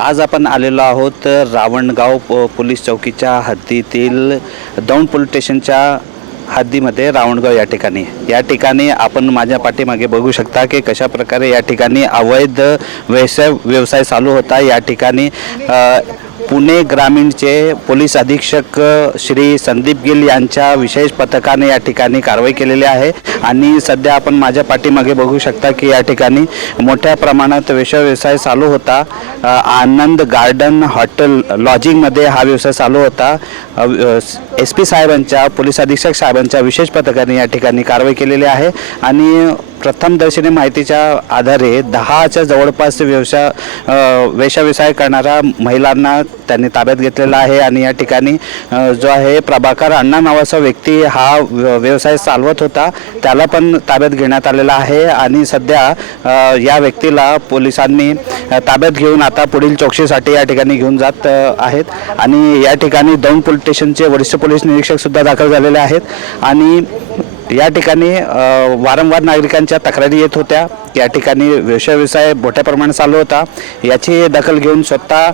आज आपण आलेलो आहोत रावणगाव पोलीस चौकीच्या हद्दीतील दौंड पोलीस स्टेशनच्या हद्दीमध्ये रावणगाव या ठिकाणी. या ठिकाणी आपण माझ्या पाठीमागे बघू शकता की कशा प्रकारे या ठिकाणी अवैध व्यवसाय व्यवसाय चालू होता. या ठिकाणी पुणे ग्रामीणचे पोलीस अधीक्षक श्री संदीप गिल यांच्या विशेष पथकाने या ठिकाणी कारवाई केलेली आहे. आणि सध्या आपण माझ्या पाठीमागे बघू शकता की या ठिकाणी मोठ्या प्रमाणात व्यवसाय चालू होता. आनंद गार्डन हॉटेल लॉजिंगमध्ये हा व्यवसाय चालू होता. एस पी साहेबांच्या पोलीस अधीक्षक साहेबांच्या विशेष पथकाने या ठिकाणी कारवाई केलेली आहे. आणि प्रथमदर्शनी माहितीच्या आधारे दहाच्या जवळपास व्यवसाय वेशाव्यवसाय व्यवसाय करणाऱ्या महिलांना त्यांनी ताब्यात घेतलेला आहे आणि या ठिकाणी जो आहे प्रभाकर अण्णा नावाचा व्यक्ती हा व्य- व्यवसाय चालवत होता. त्याला पण ताब्यात घेण्यात आलेला आहे आणि सध्या या व्यक्तीला पोलिसांनी ताब्यात घेऊन आता पुढील चौकशीसाठी या ठिकाणी घेऊन जात आहेत. आणि या ठिकाणी दौंड पोलीस स्टेशनचे वरिष्ठ पोलीस निरीक्षकसुद्धा दाखल झालेले आहेत. आणि या ठिकाणी वारंवार नागरिकांच्या तक्रारी येत होत्या. या ठिकाणी व्यवसाय व्यवसाय मोठ्या प्रमाणात चालू होता. याची दखल घेऊन स्वतः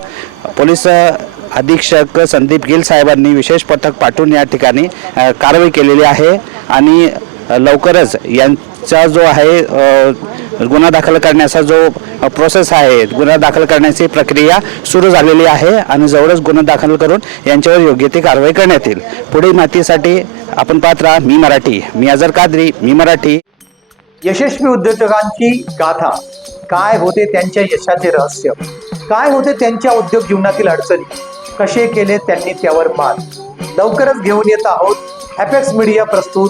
पोलीस अधीक्षक संदीप गिल साहेबांनी विशेष पथक पाठवून या ठिकाणी कारवाई केलेली आहे. आणि लवकरच यां चा जो आहे गुन्हा दाखल करण्याचा जो प्रोसेस आहे गुन्हा दाखल करण्याची प्रक्रिया सुरू झालेली आहे आणि जवळच गुन्हा दाखल करून यांच्यावर योग्य ती कारवाई करण्यात येईल. पुढील माहितीसाठी आपण पाहत राहा मी मराठी. मी अजर कादरी मी मराठी. यशस्वी उद्योजकांची गाथा. काय होते त्यांच्या यशाचे रहस्य? काय होते त्यांच्या उद्योग जीवनातील अडचणी? कसे केले त्यांनी त्यावर मात? लवकरच घेऊन येत आहोत हॅपेक्स मीडिया प्रस्तुत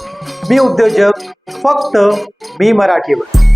मी उद्योजक फक्त मी मराठीवर.